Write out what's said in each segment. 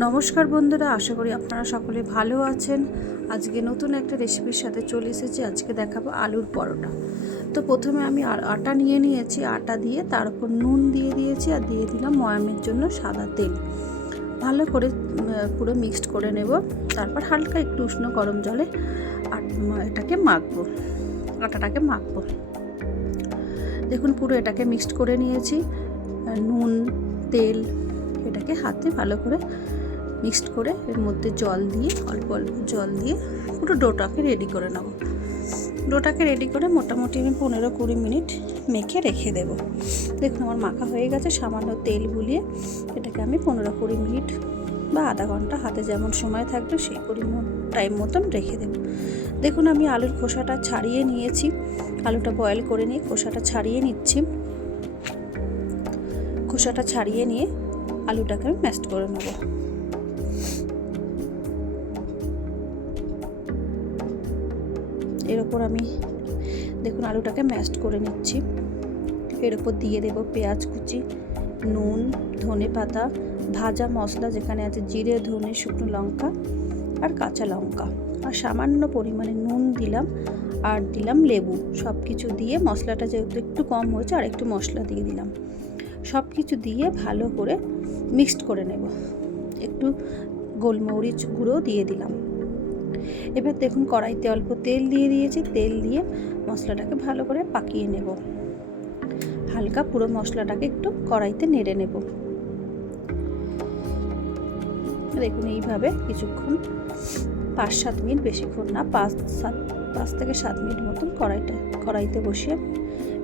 নমস্কার বন্ধুরা, আশা করি আপনারা সকলে ভালো আছেন। আজকে নতুন একটা রেসিপির সাথে চলে এসেছি। আজকে দেখাবো আলুর পরোটা। তো প্রথমে আমি আটা নিয়ে নিয়েছি। আটা দিয়ে তার উপর নুন দিয়ে দিয়েছি আর দিয়ে দিলাম ময়ামের জন্য সাদা তেল। ভালো করে পুরো মিক্সড করে নেব। তারপর হালকা একটু উষ্ণ গরম জলে এটাকে মাখবো, আটাটাকে মাখবো। দেখুন পুরো এটাকে মিক্সড করে নিয়েছি। নুন, তেল, এটাকে হাতে ভালো করে মিক্সড করে এর মধ্যে জল দিয়ে অল্প অল্প জল দিয়ে পুরো ডোটাকে রেডি করে নেব। ডোটাকে রেডি করে মোটামুটি আমি 15-20 মিনিট মেখে রেখে দেব। দেখুন আমার মাখা হয়ে গেছে। সামান্য তেল বুলিয়ে এটাকে আমি 15-20 মিনিট বা আধা ঘন্টা, হাতে যেমন সময় থাকবে সেই পরিমাণ টাইম মতন রেখে দেব। দেখুন আমি আলুর খোসাটা ছাড়িয়ে নিয়েছি। আলুটা বয়েল করে নিয়ে খোসাটা ছাড়িয়ে নিচ্ছি। খোসাটা ছাড়িয়ে নিয়ে আলুটাকে আমি ম্যাশ করে নেব। এর ওপর আমি দেখুন আলুটাকে ম্যাশ করে নিচ্ছি। এর ওপর দিয়ে দেব পেঁয়াজ কুচি, নুন, ধনে পাতা, ভাজা মশলা যেখানে আছে জিরে, ধনে, শুকনো লঙ্কা আর কাঁচা লঙ্কা, আর সামান্য পরিমাণে নুন দিলাম আর দিলাম লেবু। সব কিছু দিয়ে মশলাটা যেহেতু একটু কম হয়েছে আর একটু মশলা দিয়ে দিলাম। সব কিছু দিয়ে ভালো করে মিক্সড করে নেব। একটু গোলমরিচ গুঁড়ো দিয়ে দিলাম। এবার দেখুন কড়াইতে অল্প তেল দিয়ে দিয়েছি। তেল দিয়ে মশলাটাকে ভালো করে পাকিয়ে নেব। হালকা পুরো মশলাটাকে একটু কড়াইতে নেড়ে নেব। দেখুন এইভাবে কিছুক্ষণ 5-7 মিনিট, বেশিক্ষণ না, 5 থেকে 7 মিনিট মতন কড়াইতে বসিয়ে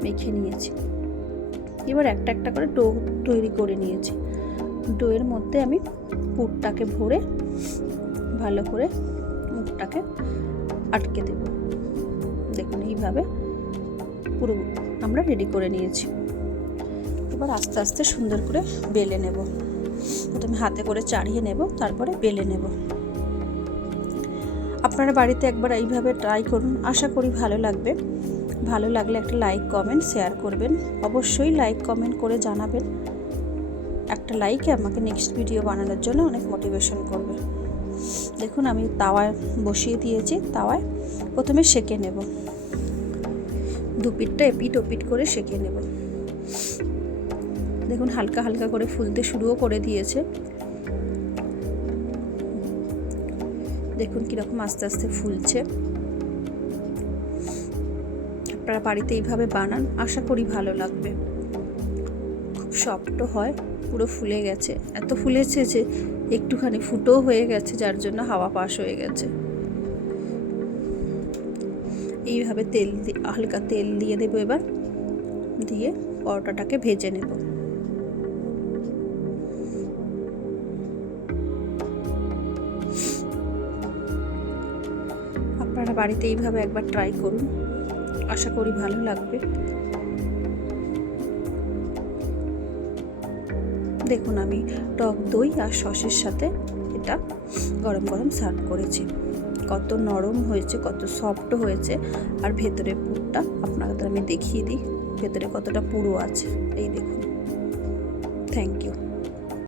মেখে নিয়েছি। এবার একটা একটা করে ডো তৈরি করে নিয়েছি। ডোয়ের মধ্যে আমি পুরটাকে ভরে ভালো করে মুখটাকে আটকে দেব। দেখুন এইভাবে পুরো আমরা রেডি করে নিয়েছি। এবার আস্তে আস্তে সুন্দর করে বেলে নেব। প্রথমে হাতে করে চাড়িয়ে নেব, তারপরে বেলে নেব। আপনারা বাড়িতে একবার এইভাবে ট্রাই করুন, আশা করি ভালো লাগবে। ভালো লাগলে একটা লাইক, কমেন্ট, শেয়ার করবেন। অবশ্যই লাইক কমেন্ট করে জানাবেন। একটা লাইকে আমাকে নেক্সট ভিডিও বানানোর জন্য অনেক মোটিভেশন করবে। দেখুন আমি তাওয়ায় বসিয়ে দিয়েছি। তাওয়ায় প্রথমে সেঁকে নেব। দুপিঠটা এপিট ওপিট করে সেঁকে নেব। দেখুন হালকা হালকা করে ফুলতে শুরুও করে দিয়েছে। দেখুন কীরকম আস্তে আস্তে ফুলছে। আপনারা বাড়িতে এইভাবে বানান, আশা করি ভালো লাগবে। খুব সফটও হয়, পুরো ফুলে গেছে। এত ফুলেছে যে একটুখানি ফুটো হয়ে গেছে, যার জন্য হাওয়া পাস হয়ে গেছে। এইভাবে হালকা তেল দিয়ে দেবো। এবার দিয়ে পরোটাটাকে ভেজে নেব। আপনারা বাড়িতে এইভাবে একবার ট্রাই করুন, আশা করি ভালো লাগবে। দেখুন আমি টক দই আর সসের সাথে এটা গরম গরম সার্ভ করেছি। কত নরম হয়েছে, কত সফট হয়েছে। আর ভেতরে পুরটা আপনাদের আমি দেখিয়ে দিই, ভেতরে কতটা পুরো আছে। এই দেখুন। Thank you.